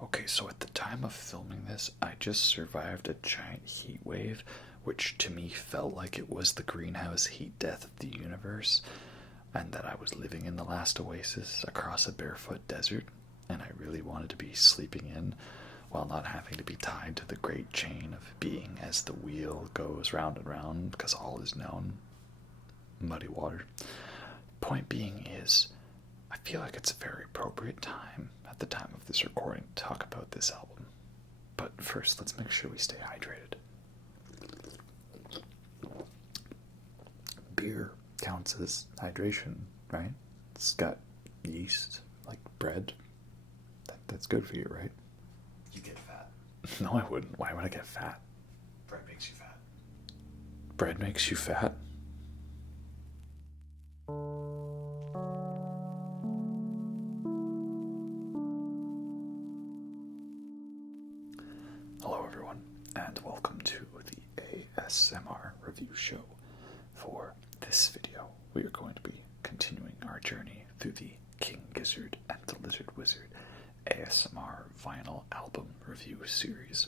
Okay, so at the time of filming this, I just survived a giant heat wave, which to me felt like it was the greenhouse heat death of the universe, and that I was living in the last oasis across a barefoot desert, and I really wanted to be sleeping in while not having to be tied to the great chain of being as the wheel goes round and round, because all is known. Muddy water. Point being is, I feel like it's a very appropriate time at the time of this recording to talk about this album. But first, let's make sure we stay hydrated. Beer counts as hydration, right? It's got yeast, like bread. That's good for you, right? You get fat. No, I wouldn't. Why would I get fat? Bread makes you fat. Bread makes you fat? Hello, everyone, and welcome to the ASMR review show. For this video, we are going to be continuing our journey through the King Gizzard and the Lizard Wizard ASMR vinyl album review series.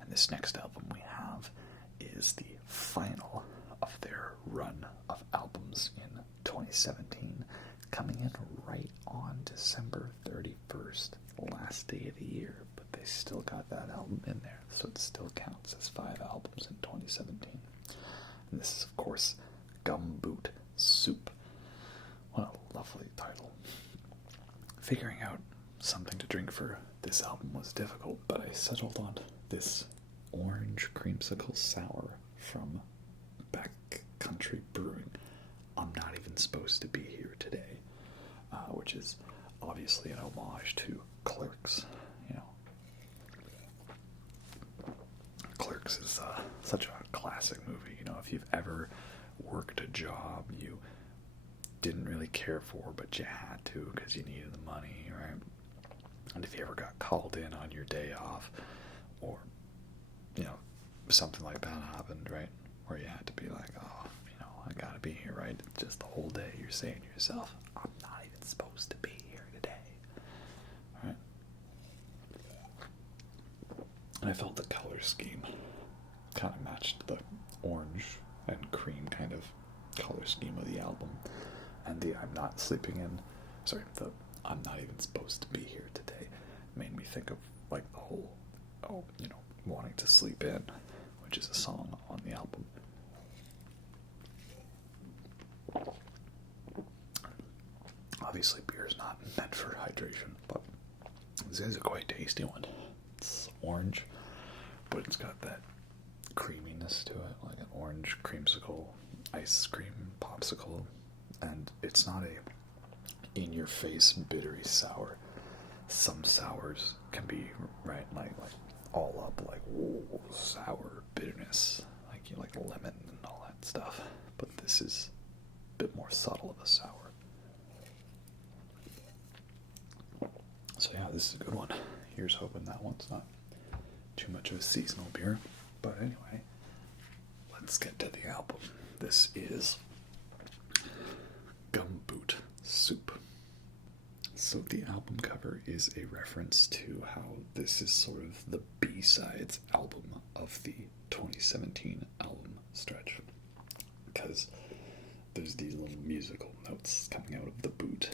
And this next album we have is the final of their run of albums in 2017, coming in right on December 31st, last day of the year, but they still got that album in there, so it still counts as 5 albums in 2017. And this is, of course, Gumboot Soup. What a lovely title. Figuring out something to drink for this album was difficult, but I settled on this orange creamsicle sour from Backcountry Brewing. I'm Not Even Supposed to Be Here Today, which is obviously an homage to Clerks. You know, Clerks is such a classic movie. You know, if you've ever worked a job you didn't really care for, but you had to because you needed the money, right? And if you ever got called in on your day off, or, you know, something like that happened, right? Where you had to be like, oh, you know, I gotta be here, right? Just the whole day you're saying to yourself, I'm not even supposed to be here today, right? And I felt the color scheme kind of matched the orange and cream kind of color scheme of the album. And the I'm Not Even Supposed to Be Here Today made me think of like the whole, wanting to sleep in, which is a song on the album. Obviously beer is not meant for hydration, but this is a quite tasty one. It's orange, but it's got that creaminess to it, like an orange creamsicle, ice cream popsicle, and it's not a in-your-face bittery sour. Some sours can be, right, like all up, like, whoa, sour bitterness, like you like lemon and all that stuff, but this is a bit more subtle of a sour. So yeah, this is a good one. Here's hoping that one's not too much of a seasonal beer, but anyway, let's get to the album. This is Gumboot Soup. So the album cover is a reference to how this is sort of the B-sides album of the 2017 album stretch, because there's these little musical notes coming out of the boot,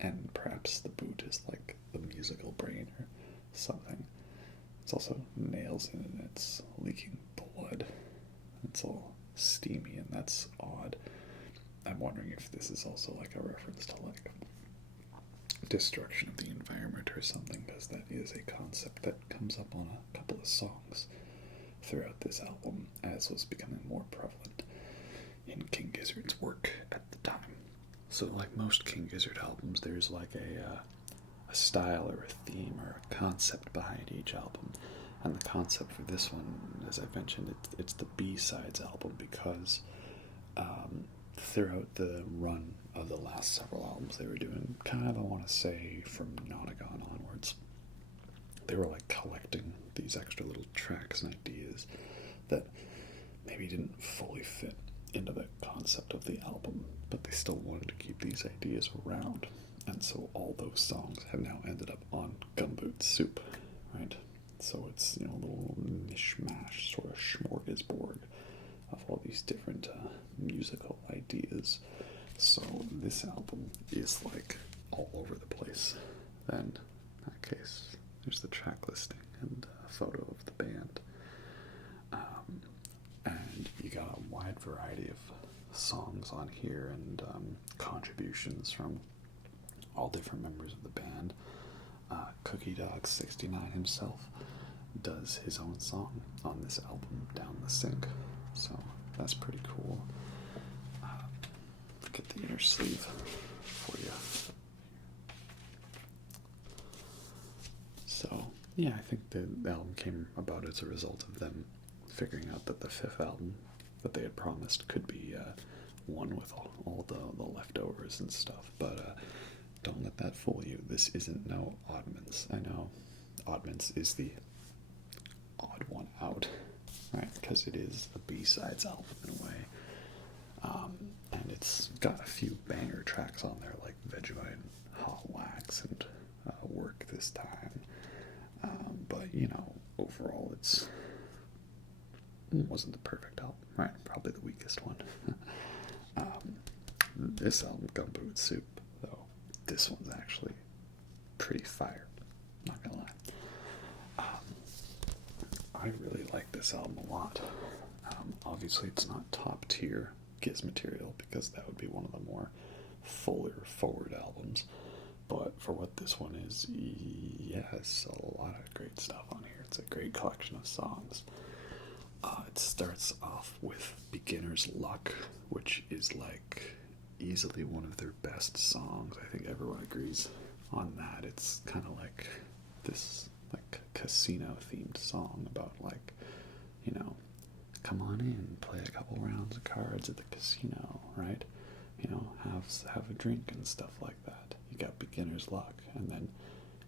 and perhaps the boot is like the musical brain or something. It's also nails in it, and it's leaking blood. It's all steamy, and that's odd. I'm wondering if this is also like a reference to like destruction of the environment or something, because that is a concept that comes up on a couple of songs throughout this album, as was becoming more prevalent in King Gizzard's work at the time. So like most King Gizzard albums, there's like a style or a theme or a concept behind each album. And the concept for this one, as I mentioned, it's the B-sides album, because throughout the run of the last several albums they were doing, kind of, I want to say, from Nonagon onwards, they were like collecting these extra little tracks and ideas that maybe didn't fully fit into the concept of the album, but they still wanted to keep these ideas around. And so all those songs have now ended up on Gumboot Soup, So it's, you know, a little mishmash, sort of smorgasbord of all these different musical ideas. So this album is like all over the place. Then, in that case, there's the track listing and a photo of the band. And you got a wide variety of songs on here and contributions from all different members of the band. Cookie Dog 69 himself does his own song on this album, Down the Sink. So that's pretty cool. Get the inner sleeve for you. So, yeah, I think the album came about as a result of them figuring out that the fifth album that they had promised could be one with all the leftovers and stuff. But don't let that fool you. This isn't no Oddments. I know Oddments is the odd one out, right? Because it is a B-sides album in a way. And it's got a few banger tracks on there like Vegemite, Hot Wax, and Work This Time. But, you know, overall it wasn't the perfect album, right? Probably the weakest one. This album, Gumboot Soup, though, this one's actually pretty fire, not gonna lie. I really like this album a lot. Obviously it's not top tier Giz material because that would be one of the more fuller forward albums, but for what this one is, yes, a lot of great stuff on here. It's a great collection of songs. It starts off with Beginner's Luck, which is like easily one of their best songs. I think everyone agrees on that. It's kind of like this like casino themed song about like, you know, come on in, play a couple rounds of cards at the casino, right? You know, have a drink and stuff like that. You got Beginner's Luck, and then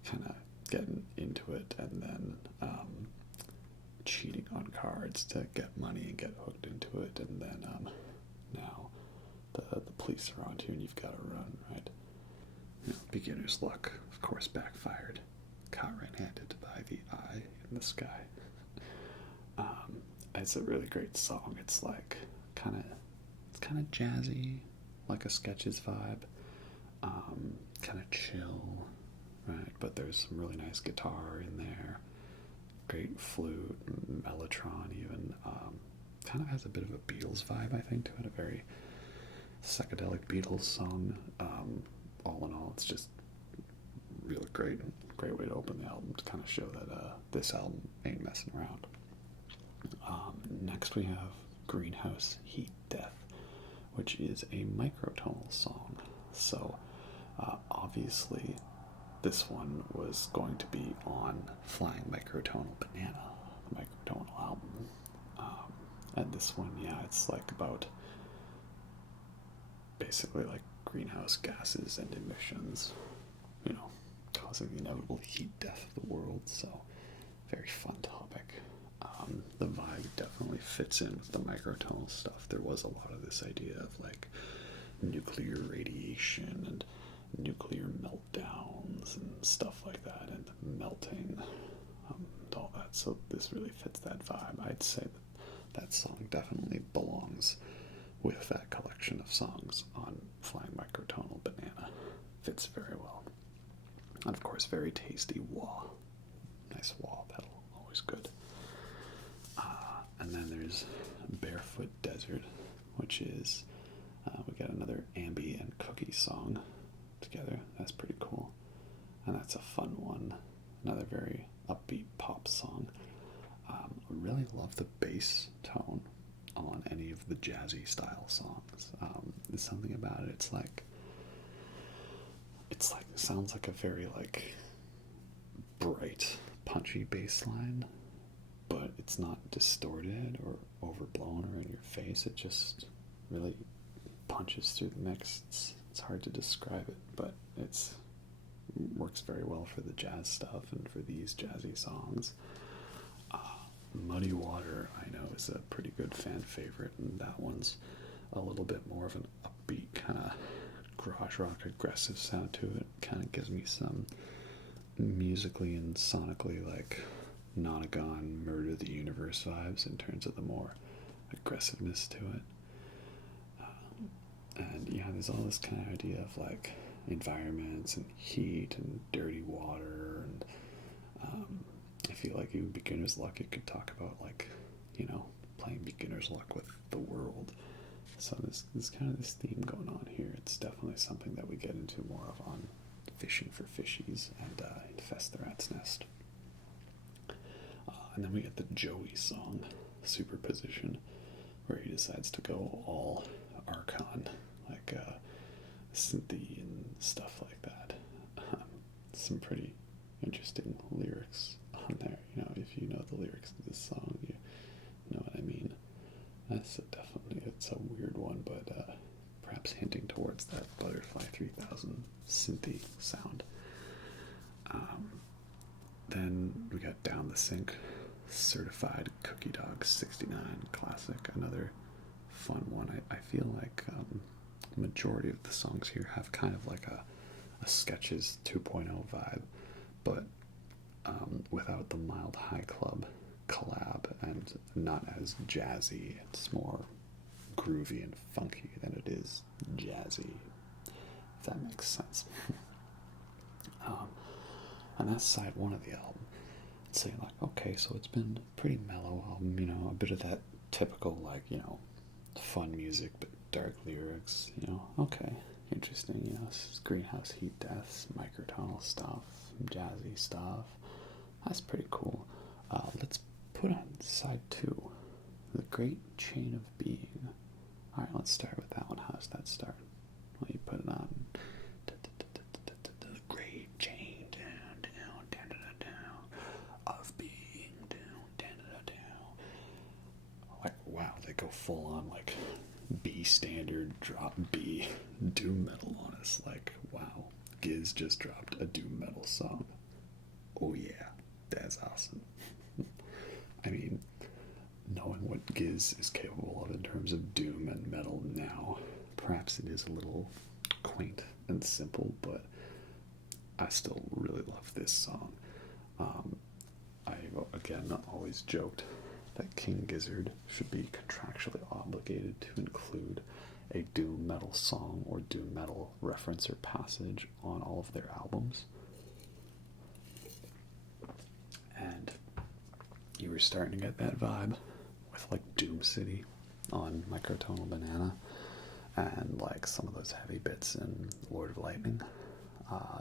kind of getting into it, and then cheating on cards to get money and get hooked into it, and then now the police are onto you and you've got to run, right? You know, Beginner's Luck, of course, backfired. Caught red-handed by the eye in the sky. It's a really great song. It's like kind of jazzy, like a Sketches vibe, kind of chill, right? But there's some really nice guitar in there, great flute, mellotron even. Kind of has a bit of a Beatles vibe, I think, to it. A very psychedelic Beatles song. All in all, it's just really great way to open the album to kind of show that this album ain't messing around. Next we have Greenhouse Heat Death, which is a microtonal song. So obviously this one was going to be on Flying Microtonal Banana, the microtonal album. And this one, yeah, it's like about basically like greenhouse gases and emissions, you know, causing the inevitable heat death of the world. So very fun topic. The vibe definitely fits in with the microtonal stuff. There was a lot of this idea of like nuclear radiation and nuclear meltdowns and stuff like that, and melting, and all that. So this really fits that vibe. I'd say that song definitely belongs with that collection of songs on Flying Microtonal Banana. Fits very well. And of course, very tasty wah. Nice wah pedal, always good. And then there's Barefoot Desert, which is, we got another Ambi and Cookie song together. That's pretty cool. And that's a fun one. Another very upbeat pop song. I really love the bass tone on any of the jazzy style songs. There's something about it. It's like it sounds like a very like bright, punchy bass line, but it's not distorted or overblown or in your face. It just really punches through the mix. It's hard to describe it, but it works very well for the jazz stuff and for these jazzy songs. Muddy Water, I know, is a pretty good fan favorite, and that one's a little bit more of an upbeat kind of garage rock aggressive sound to it. Kind of gives me some musically and sonically like Nonagon Murder the Universe vibes in terms of the more aggressiveness to it. And yeah, there's all this kind of idea of like environments and heat and dirty water, and I feel like in Beginner's Luck it could talk about like, playing Beginner's Luck with the world. So there's kind of this theme going on here. It's definitely something that we get into more of on Fishing for Fishies and Infest the Rat's Nest. And then we get the Joey song, Superposition, where he decides to go all Archon, like synthy and stuff like that. Some pretty interesting lyrics on there. If you know the lyrics to this song, you know what I mean. It's a weird one, but perhaps hinting towards that Butterfly 3000 synthy sound. Then we got Down the Sink, Certified Cookie Dog 69 classic, another fun one. I feel like majority of the songs here have kind of like a Sketches 2.0 vibe, but without the Mild High Club collab, and not as jazzy. It's more groovy and funky than it is jazzy, if that makes sense. And that's side one of the album. It's saying like, okay, so it's been a pretty mellow album, a bit of that typical like, fun music but dark lyrics, okay, interesting, greenhouse heat deaths, microtonal stuff, jazzy stuff. That's pretty cool. Let's put on side two, The Great Chain of Being. Alright, let's start with that one. How does that start? Well, you put it on. The great chain down, of being down. Like, wow, they go full on like B standard, drop B, doom metal on us. Like, wow, Giz just dropped a doom metal song. Oh yeah, that's awesome. I mean, knowing what Giz is capable of in terms of doom and metal now, perhaps it is a little quaint and simple, but I still really love this song. I've, again, always joked that King Gizzard should be contractually obligated to include a doom metal song or doom metal reference or passage on all of their albums. And you were starting to get that vibe with like Doom City on Microtonal Banana, and like some of those heavy bits in Lord of Lightning.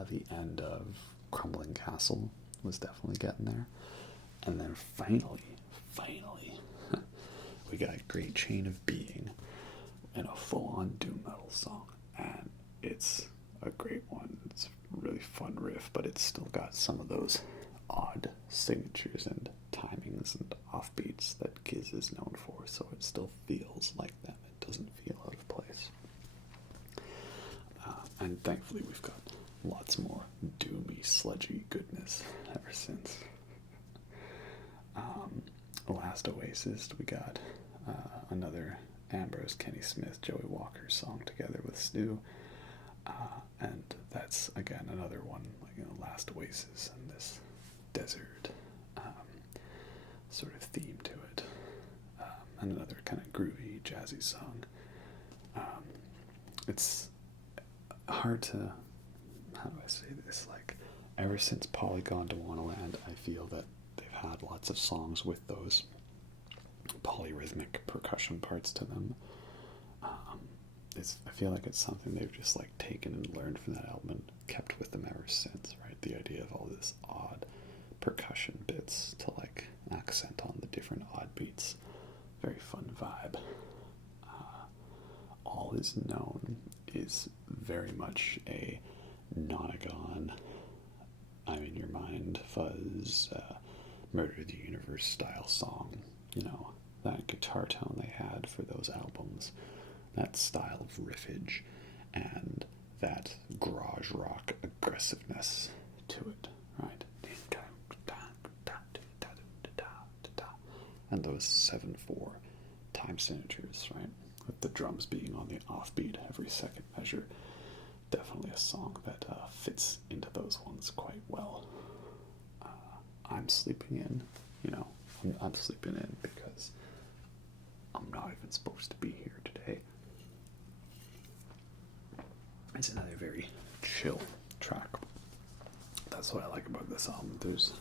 The end of Crumbling Castle was definitely getting there. And then finally, we got Great Chain of Being in a full-on doom metal song. And it's a great one. It's a really fun riff, but it's still got some of those odd signatures and timings and offbeats that Giz is known for, so it still feels like them. It doesn't feel out of place. And thankfully we've got lots more doomy, sludgy goodness ever since. Last Oasis, we got another Ambrose, Kenny Smith, Joey Walker song together with Stu. And that's, again, another one, like, Last Oasis and this desert sort of theme to it. And another kind of groovy, jazzy song. It's hard to, how do I say this, like, ever since Polygon to Wannaland, I feel that they've had lots of songs with those polyrhythmic percussion parts to them. I feel like it's something they've just like taken and learned from that album and kept with them ever since, right? The idea of all this odd percussion bits to like accent on the different odd beats. Very fun vibe. All Is Known is very much a Nonagon, I'm in Your Mind, Fuzz, Murder the Universe style song. That guitar tone they had for those albums, that style of riffage, and that garage rock aggressiveness to it, right? And those 7/4 time signatures, right? With the drums being on the offbeat every second measure. Definitely a song that fits into those ones quite well. I'm Sleeping In you know, I'm sleeping in because I'm not even supposed to be here today. It's another very chill track. That's what I like about this album. There's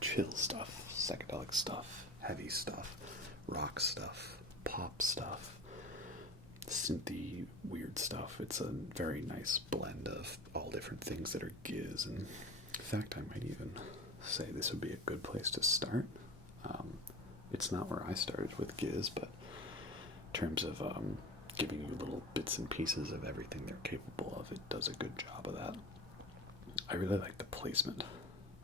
chill stuff, psychedelic stuff, heavy stuff, rock stuff, pop stuff, synthy, weird stuff. It's a very nice blend of all different things that are Giz, and in fact, I might even say this would be a good place to start. It's not where I started with Giz, but in terms of giving you little bits and pieces of everything they're capable of, it does a good job of that. I really like the placement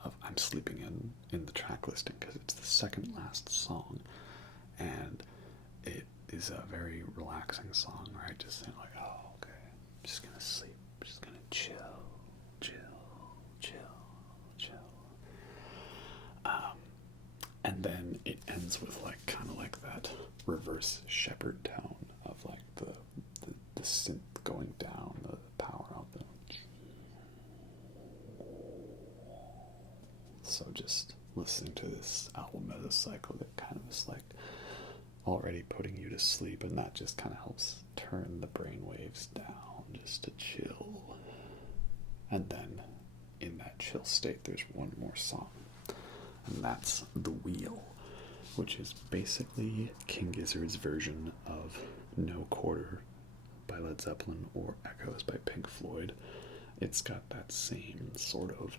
of I'm Sleeping in the track listing, because it's the second last song, and it is a very relaxing song where I just think like, oh, okay, I'm just gonna sleep, I'm just gonna chill. And then it ends with like kind of like that reverse shepherd tone of like the synth going down, the power of the. So just listening to this album as a cycle that kind of is like already putting you to sleep, and that just kind of helps turn the brain waves down just to chill. And then in that chill state, there's one more song, and that's The Wheel, which is basically King Gizzard's version of No Quarter by Led Zeppelin or Echoes by Pink Floyd. It's got that same sort of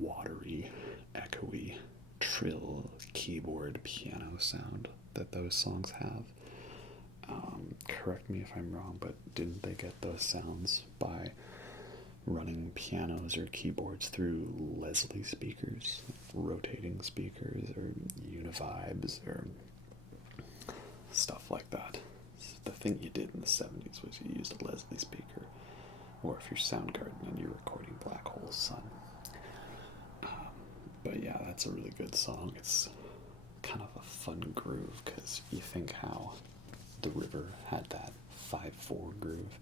watery, echoey, trill keyboard piano sound that those songs have. Correct me if I'm wrong, but didn't they get those sounds by running pianos or keyboards through Leslie speakers, rotating speakers, or Univibes, or stuff like that? The thing you did in the 70s was you used a Leslie speaker, or if you're Soundgarden and you're recording Black Hole's Sun. But yeah, that's a really good song. It's kind of a fun groove, because you think how The River had that 5/4 groove.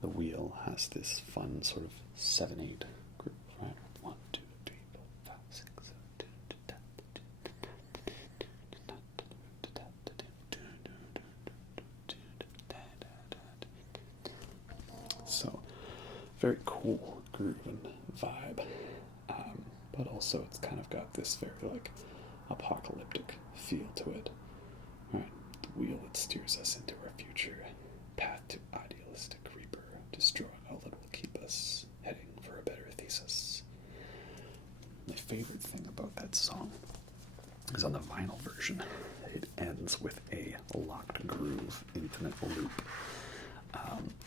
The Wheel has this fun sort of 7/8 groove, right? 1, 2, 3, 4, 5, 6, 7, so very cool groove and vibe. But also it's kind of got this very like apocalyptic feel to it. Right? The wheel that steers us into our future, path to idealistic reaper, destroying all that will keep us heading for a better thesis. My favorite thing about that song is on the vinyl version, it ends with a locked groove infinite loop.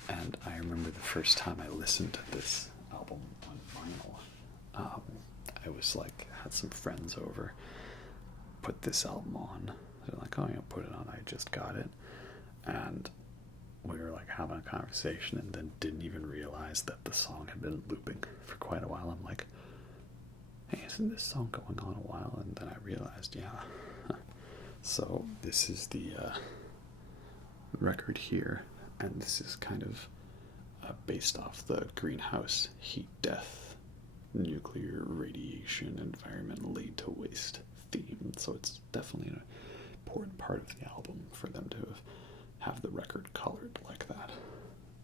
And I remember the first time I listened to this album on vinyl, I was like, had some friends over, put this album on. They're like, oh, yeah, put it on. I just got it. And we were like having a conversation, and then didn't even realize that the song had been looping for quite a while. I'm like, hey, isn't this song going on a while? And then I realized, yeah. So this is the record here, and this is kind of based off the greenhouse heat death, nuclear radiation, environment laid to waste theme. So it's definitely an important part of the album for them to have the record colored like that.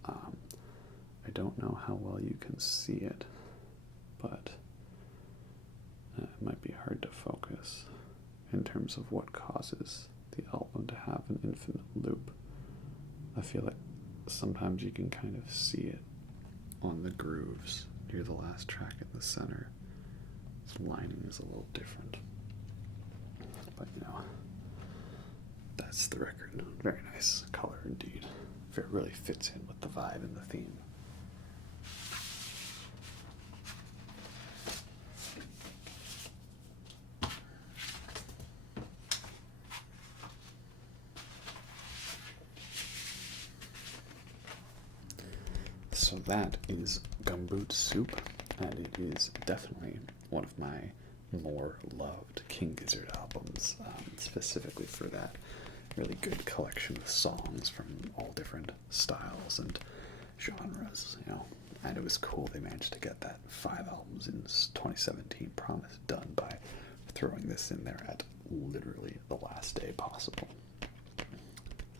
I don't know how well you can see it, but it might be hard to focus in terms of what causes the album to have an infinite loop. I feel like sometimes you can kind of see it on the grooves near the last track in the center. Its lining is a little different, but you know, that's the record. Very nice color indeed. It really fits in with the vibe and the theme. So that is Gumboot Soup, and it is definitely one of my more loved King Gizzard albums, specifically for that really good collection of songs from all different styles and genres, you know. And it was cool they managed to get that 5 albums in 2017 promise done by throwing this in there at literally the last day possible.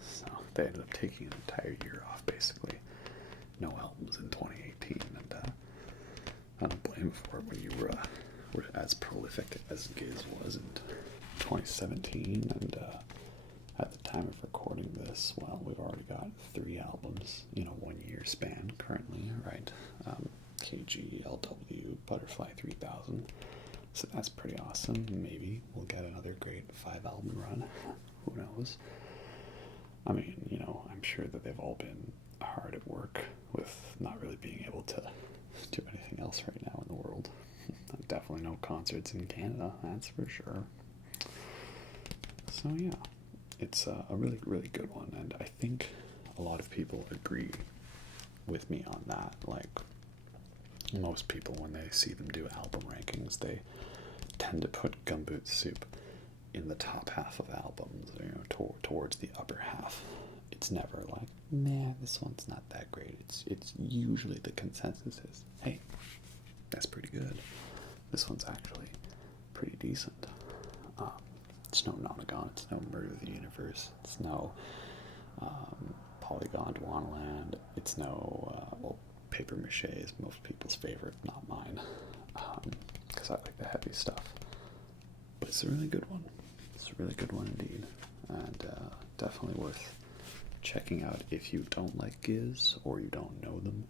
So they ended up taking an entire year off, basically. No albums in 2018, and I don't blame them for it when you were as prolific as Giz was in 2017, and at the time of recording this, well, we've already got 3 albums in a 1-year span currently, right? KG, LW, Butterfly 3000. So that's pretty awesome. Maybe we'll get another great 5-album run. Who knows? I mean, I'm sure that they've all been hard at work with not really being able to do anything else right now in the world. Definitely no concerts in Canada, that's for sure. So yeah, it's a really, really good one, and I think a lot of people agree with me on that. Like, most people, when they see them do album rankings, they tend to put Gumboot Soup in the top half of albums, towards the upper half. It's never like, nah, this one's not that great. It's usually the consensus is, hey, that's pretty good. This one's actually pretty decent. It's no Nonagon, it's no Murder of the Universe, it's no Polygon Dwanland, it's no, Paper Mache is most people's favorite, not mine, because I like the heavy stuff. But it's a really good one. It's a really good one indeed, and definitely worth checking out if you don't like Giz, or you don't know them,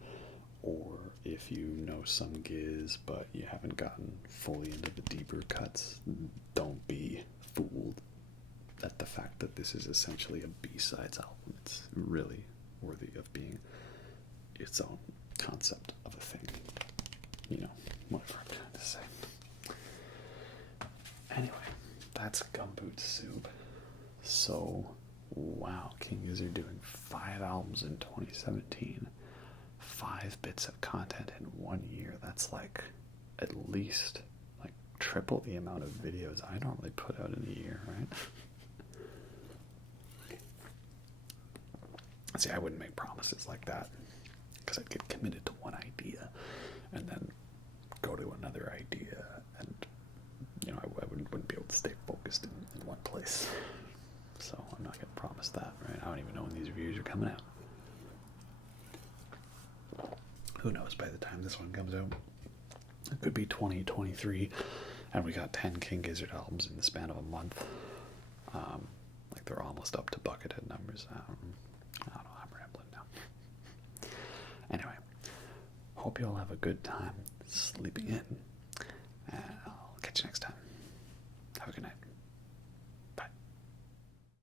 or if you know some Giz but you haven't gotten fully into the deeper cuts. Don't be fooled at the fact that this is essentially a B-sides album. It's really worthy of being its own concept of a thing. Whatever I'm trying to say. Anyway, that's Gumboot Soup. So, wow, King Gizzard doing 5 albums in 2017. 5 bits of content in 1 year. That's like at least like triple the amount of videos I normally put out in a year, right? See, I wouldn't make promises like that, because I'd get committed to one idea and then go to another idea, and I wouldn't be able to stay focused in one place. So I'm not going to promise that, right? I don't even know when these reviews are coming out. Who knows, by the time this one comes out, it could be 2023, and we got 10 King Gizzard albums in the span of a month. Like, they're almost up to Buckethead numbers. I don't know, I'm rambling now. Anyway, hope you all have a good time sleeping in, and I'll catch you next time. Have a good night.